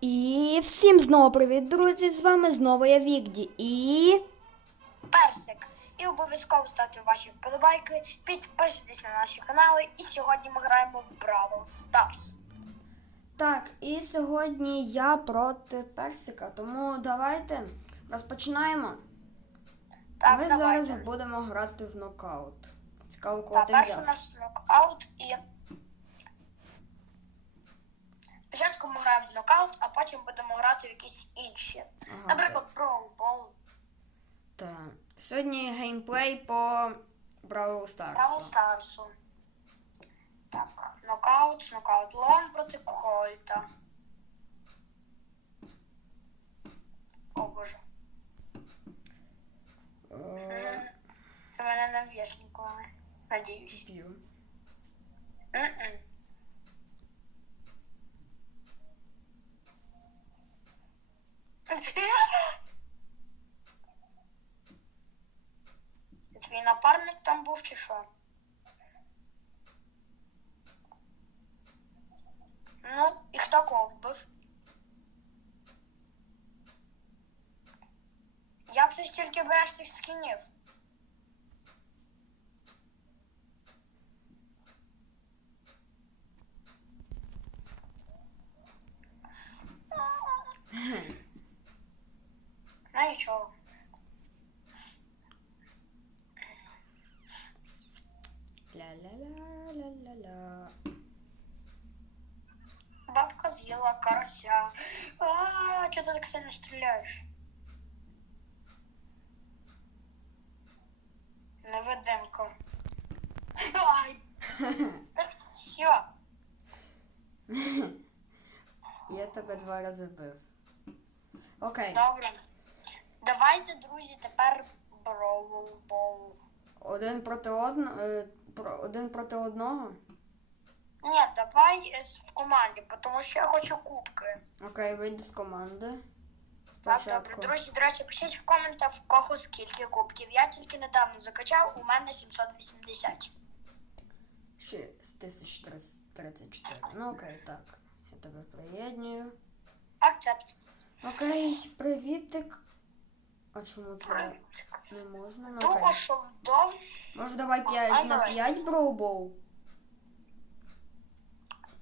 І всім знову привіт, друзі! З вами знову я Вікді. І. персик. І обов'язково ставте ваші вподобайки, підписуйтесь на наші канали. І сьогодні ми граємо в Бравл Stars. Так, і сьогодні я проти персика, тому давайте розпочинаємо. Так, Ми давайте. зараз будемо грати в нокаут. Цікаво, кого Та ти перший взяв. наш нокаут і. Спочатку ми граємо в нокаут, а потім будемо грати в якісь інші. Ага, Наприклад, Brawl Ball, Так. Сьогодні геймплей по Бравл Бравл Старсу. Старсу. Так, нокаут, нокаут Лон проти Кольта. О боже. Е, Це мене не в'єш ніколи. Надіюсь. П'ю. Мгм. Там був чи що? Ну, і хто кого вбив? Як ти стільки береш цих скінів? Ну Ля-ля-ля-ля-ля-ля. Бабка з'їла карася. А, чого ти так сильно стріляєш? Невидимка. Ай! Так все. Я тебе два рази бив. Окей. Добре. Давайте, друзі, тепер Brawl Ball. Один проти одного. Один проти одного. Ні, давай е, в команді, тому що я хочу кубки. Окей, вийди з команди. Так, Спочатку. добре. Друзі, до речі, пишіть в коментах, в кого скільки кубків. Я тільки недавно закачав, у мене 780. Ще з 1034. Ну окей, так. Я тебе приєднюю. Акцепт. Окей, привітик. А чому це не можна? Ну, Думаю, окей. що вдов. Може давай 5 на 5 броубоу?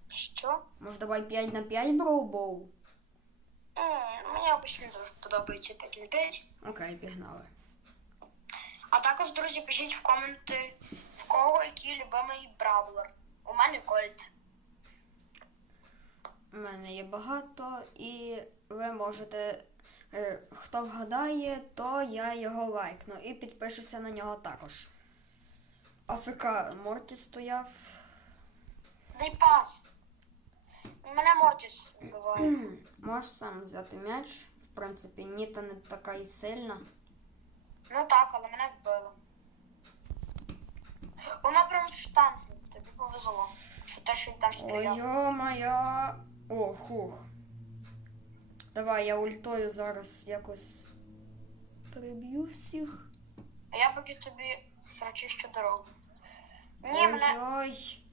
Що? Може давай 5 на 5 броубоу? Мені обично дуже подобається 5 на 5. Окей, пігнали. А також, друзі, пишіть в коменти, в кого який любимий бравлер. У мене Кольт. У мене є багато, і ви можете. е, Хто вгадає, то я його лайкну і підпишуся на нього також. АФК Морті стояв. Дай пас. Мене Мортіс вбиває. Можеш сам взяти м'яч. В принципі, Ніта не така і сильна. Ну так, але мене вбило. Вона прям в штангу. Тобі повезло. Що те, що він там Ой, моя. О, хух. Давай, я ультою зараз якось приб'ю всіх. А я поки тобі прочищу дорогу. Ой-ой.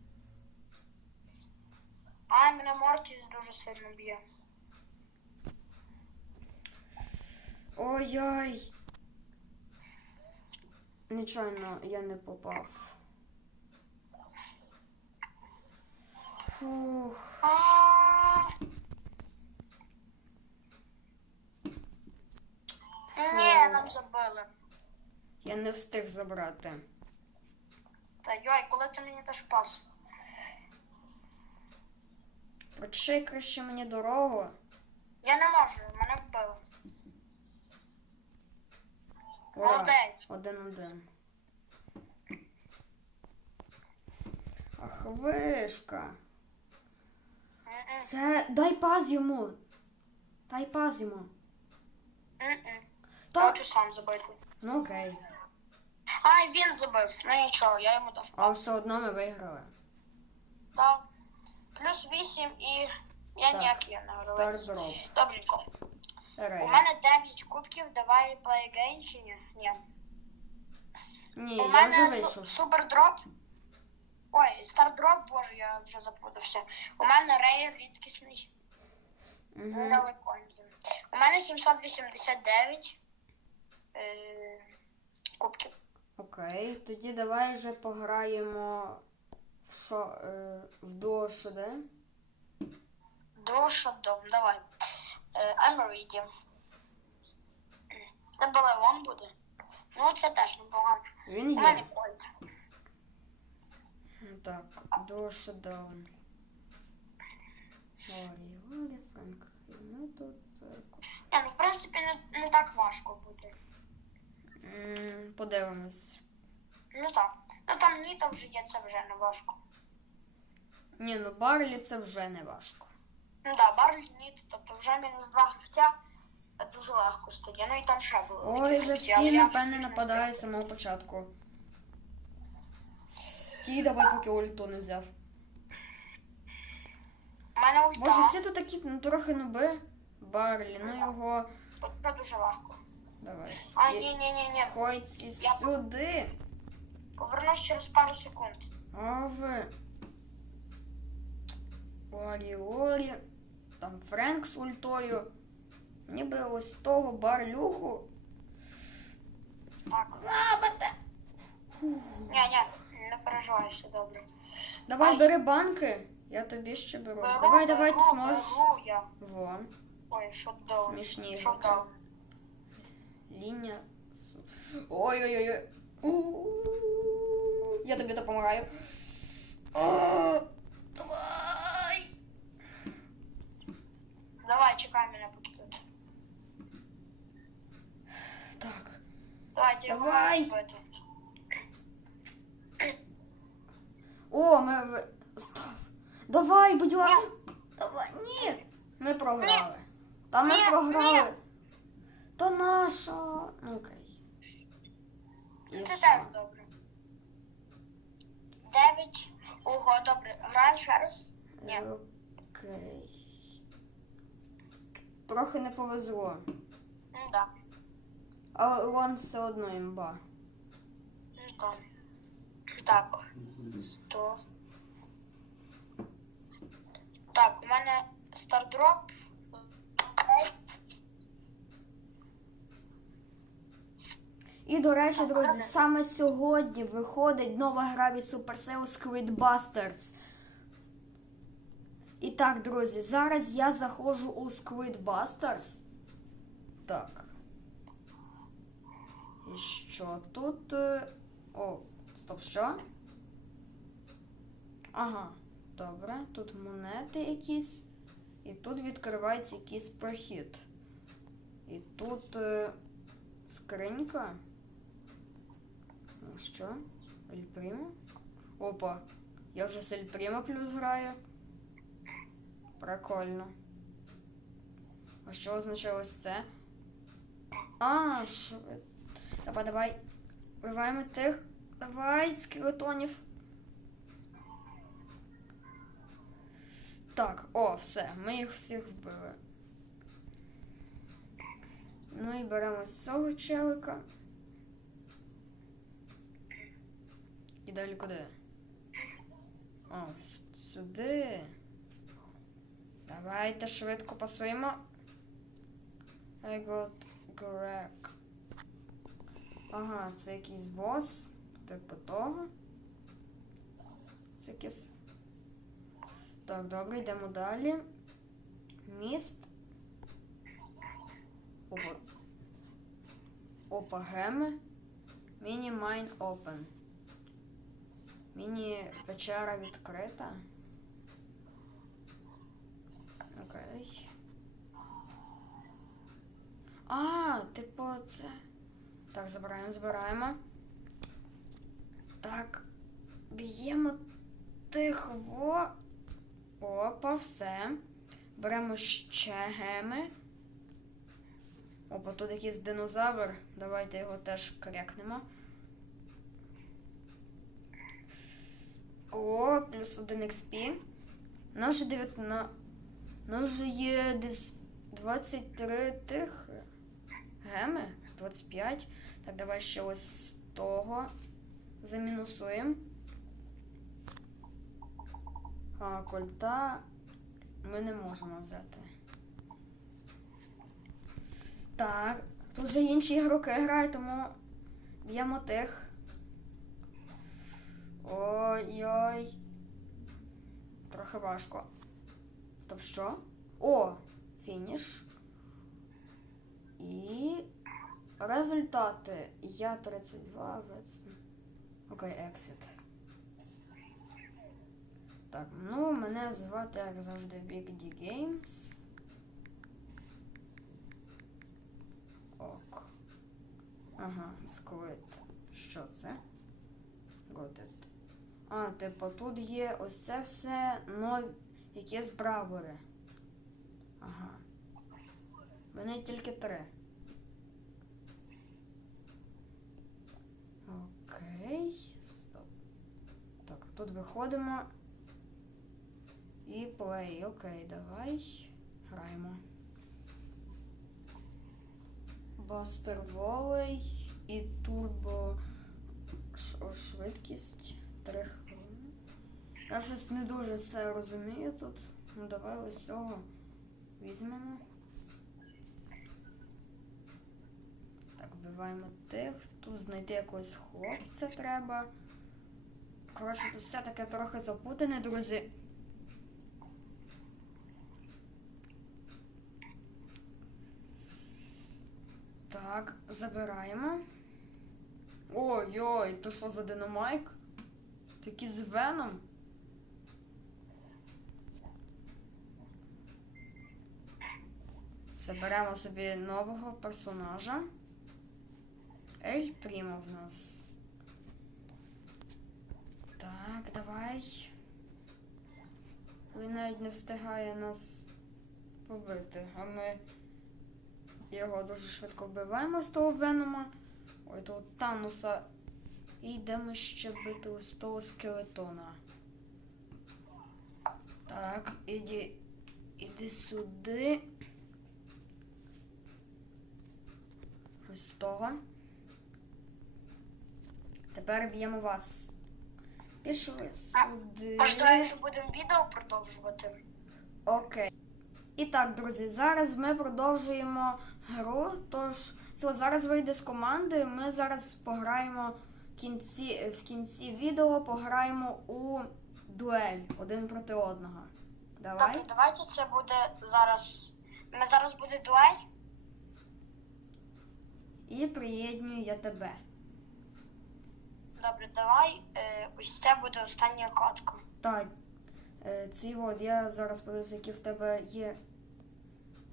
Ай, мене Мортіс дуже сильно б'є. Ой-ой. Нечайно я не попав. Фух. А. Ні, нам забили. Я не встиг забрати. Та йой, коли ти мені даш пас? Прочи краще мені дорогу. Я не можу, мене вбили. Молодець. Один-один. Ах, вишка. Це. Дай паз йому. Дай паз йому. Хочу сам забити. Ну окей. Ай, він забив. Ну нічого, я йому дав Але все одно ми виграли. Так. Плюс 8 і я Так, ніякий не гравець. Стардроп. Добренько. У мене 9 кубків, давай play again чи ні? Ні. Ні, У я мене вже су- вийшов. супер дроп. Ой, стар дроп, боже, я вже запутався. У мене рейр рідкісний. Угу. Далеконзі. У мене 789 е, кубків. Окей, тоді давай вже пограємо в шо, е, в дуо ШД. До Шадом. Давай. Е, I'm ready. Це Балеон буде. Ну, це теж непогано. Він У мене є. Кольт. Так, дуо Шодаун. Орі, Орі, Ну тут. е, Ні, ну, в принципі, не, не так важко буде. Подивимось. Ну так. Ну там Ніта вже є, це вже не важко. Ні, ну Барлі це вже не важко. Ну так, Барлі Ніт, тобто вже мінус два гравця дуже легко стає. Ну і там ще було. Ой, вже всі, напевне, нападають з самого початку. Стій, давай, поки ульту не взяв. Мене ульта, Боже, всі тут такі ну, трохи нуби. Барлі, ну його. це дуже легко. Давай. А, ні, ні, ні, ні. Ходьте Я- сюди. Повернусь через пару секунд. А ви. Орі Орі. Там Френк з ультою. Ніби ось того барлюху. Так. Лабате! Ні, ні, не переживай, все добре. Давай Ай. бери банки. Я тобі ще беру. Беру, Давай, давай, ти беру, зможеш. беру я. Вон. Ой, що дав? Смішні Що дав? Лінія. Ой-ой-ой. Я тобі допомагаю. Давай. Давай, чекай мене поки тут. Так. Давай. О, ми Стоп. Давай, будь ласка. Давай. Ні. Ми програли. Та ми програли. Та наша. Ну окей. І Це що? теж добре. Дев'ять. Ого, добре. Граємо ще раз? Ні. Окей. Ну да. Але Лон все одно імба. Да. Так. Сто. Так, у мене стардроп. І, до речі, друзі, саме сьогодні виходить нова гра від Supercell Squid Busters. І так, друзі, зараз я заходжу у Squid Busters. Так. І що тут? О, стоп, що? Ага, добре. Тут монети якісь. І тут відкривається якийсь прохід. І тут е, скринька. Ну що? Ельпрімо? Опа. Я вже з Ельпрімо плюс граю. Прикольно. А що означає ось це? А, ви- Давай, давай. Вбиваємо тих. Давай, скелетонів. Так, о, все, ми їх всіх вбили. Ну і беремо з цього челика. І далі куди? О, сюди. Давайте швидко пасуємо. I got Greg. Ага, це якийсь бос. Типу того. Це якийсь. Так, добре, йдемо далі. Міст. Опа. Опа, геми. Міні Майн Open. Міні печера відкрита. Окей. А, типу це. Так, забираємо, забираємо. Так. Б'ємо тих. Опа, все. Беремо ще геми. Опа, тут якийсь динозавр. Давайте його теж крякнемо. О, плюс 1 XP. У нас же 9 на... У нас же є десь 23 тих геми. 25. Так, давай ще ось з того замінусуємо. А, кольта ми не можемо взяти. Так, тут же інші ігроки грають, тому б'ємо тих. Ой-ой. Трохи важко. Стоп, що? О! Фініш. І результати. Я 32, Вец. Окей, ексит. Так, ну, мене звати, як завжди, Big D Games. Ок. Ага, Squid. Що це? Got it. А, типу, тут є ось це все нові якісь бравери. Мене тільки три. Окей. Стоп. Так, тут виходимо. І плей. Окей, давай. Граємо. Бастер волей і турбо швидкість 3 хвилини. Я щось не дуже все розумію тут. Ну давай ось цього візьмемо. Так, вбиваємо тих. Тут знайти якогось хлопця треба. Коротше, тут все таке трохи запутане, друзі. Так, забираємо. Ой-ой, то що за динамайк? Такий з веном. Заберемо собі нового персонажа. Ель Прімо в нас. Так, давай. Він навіть не встигає нас побити, а ми його дуже швидко вбиваємо з того Венома. Ой, того Тануса. І йдемо ще бити ось того скелетона. Так, іди, іди сюди. Ось того. Тепер б'ємо вас. Пішли сюди. Що будемо відео продовжувати. Окей. І так, друзі, зараз ми продовжуємо гру. Тож, це зараз вийде з команди. Ми зараз пограємо в кінці, в кінці відео, пограємо у дуель один проти одного. Давай. Добре, давайте це буде зараз. Ми зараз буде дуель. І приєднюю я тебе. Добре, давай. Е, ось це буде остання катка. Так, е, ці от я зараз подивлюся, які в тебе є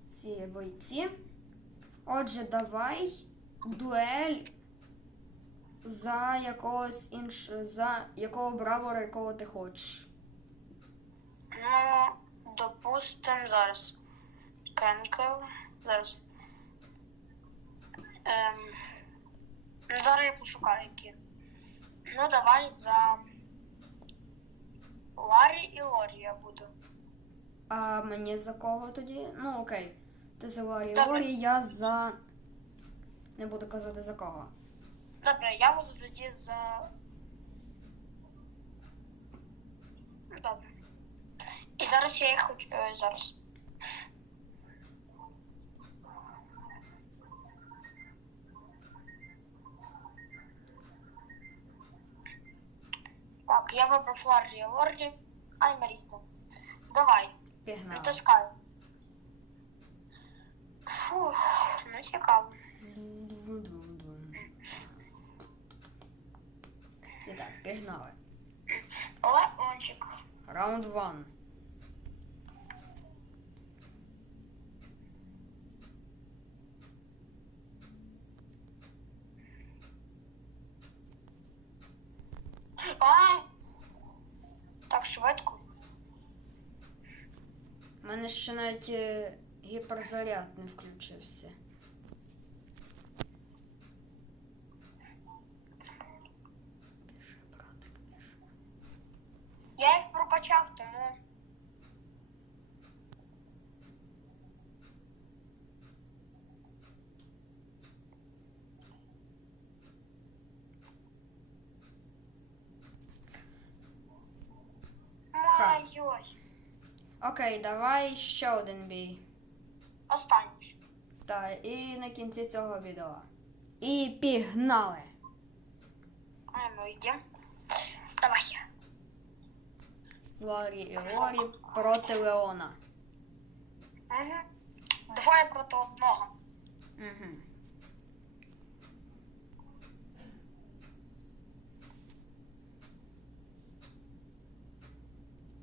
ці бойці. Отже, давай дуель за якогось інш... за якого бравора, якого ти хочеш. Ну, допустим, зараз. Кенкел. Зараз. Ем, зараз я пошукаю які. Ну, давай за Ларі і Лорі я буду. А мені за кого тоді? Ну окей. Ти за Лорі Добре. Лорі, я за. Не буду казати за кого. Добре, я буду тоді за. Добре. І зараз я їх хочу. е, зараз. Так, я вибрав Ларрі Лорді. Ай. Давай, Пігнали. натискаю. Фух, ну цікаво. І так, пігнали. Леончик. Раунд 1. А! Так швидко. У мене ще навіть е, гіперзаряд не включився. Біжи, братик, біжи. Я їх прокачав, тому. Майой. Окей, давай ще один бій. Останній. Та і на кінці цього відео. І пігнали! А ну йдемо. Давай. Лорі і Лорі проти Леона. Угу. Двоє проти одного. Угу.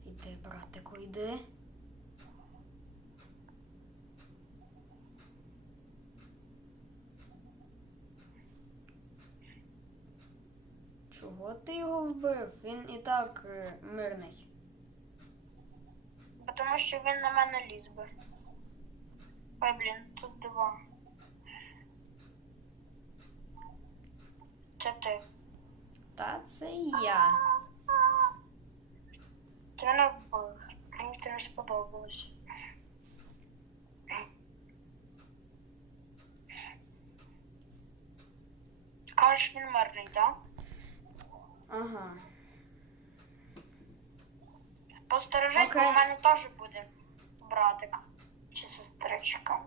Іди, братику. Чого ти його вбив? Він і так е, мирний. Тому що він на мене ліз би. Ой, блін, тут два. Це ти. Та це я. Ти мене вбив. Мені це не сподобалось. Кажеш, він мирний, так? Ага. Постережись, бо в мене теж буде братик чи сестричка.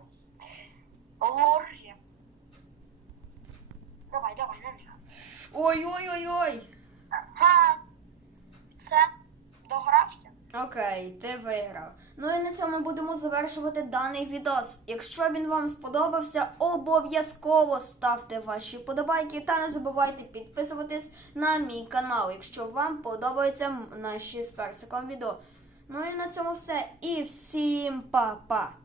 Лорі. Давай, давай на них. Ой-ой-ой-ой! Га. Все, догрався. Окей, ти виграв. Ну і на цьому будемо завершувати даний відос. Якщо він вам сподобався, обов'язково ставте ваші вподобайки та не забувайте підписуватись на мій канал, якщо вам подобаються наші з персиком відео. Ну і на цьому все. І всім па-па!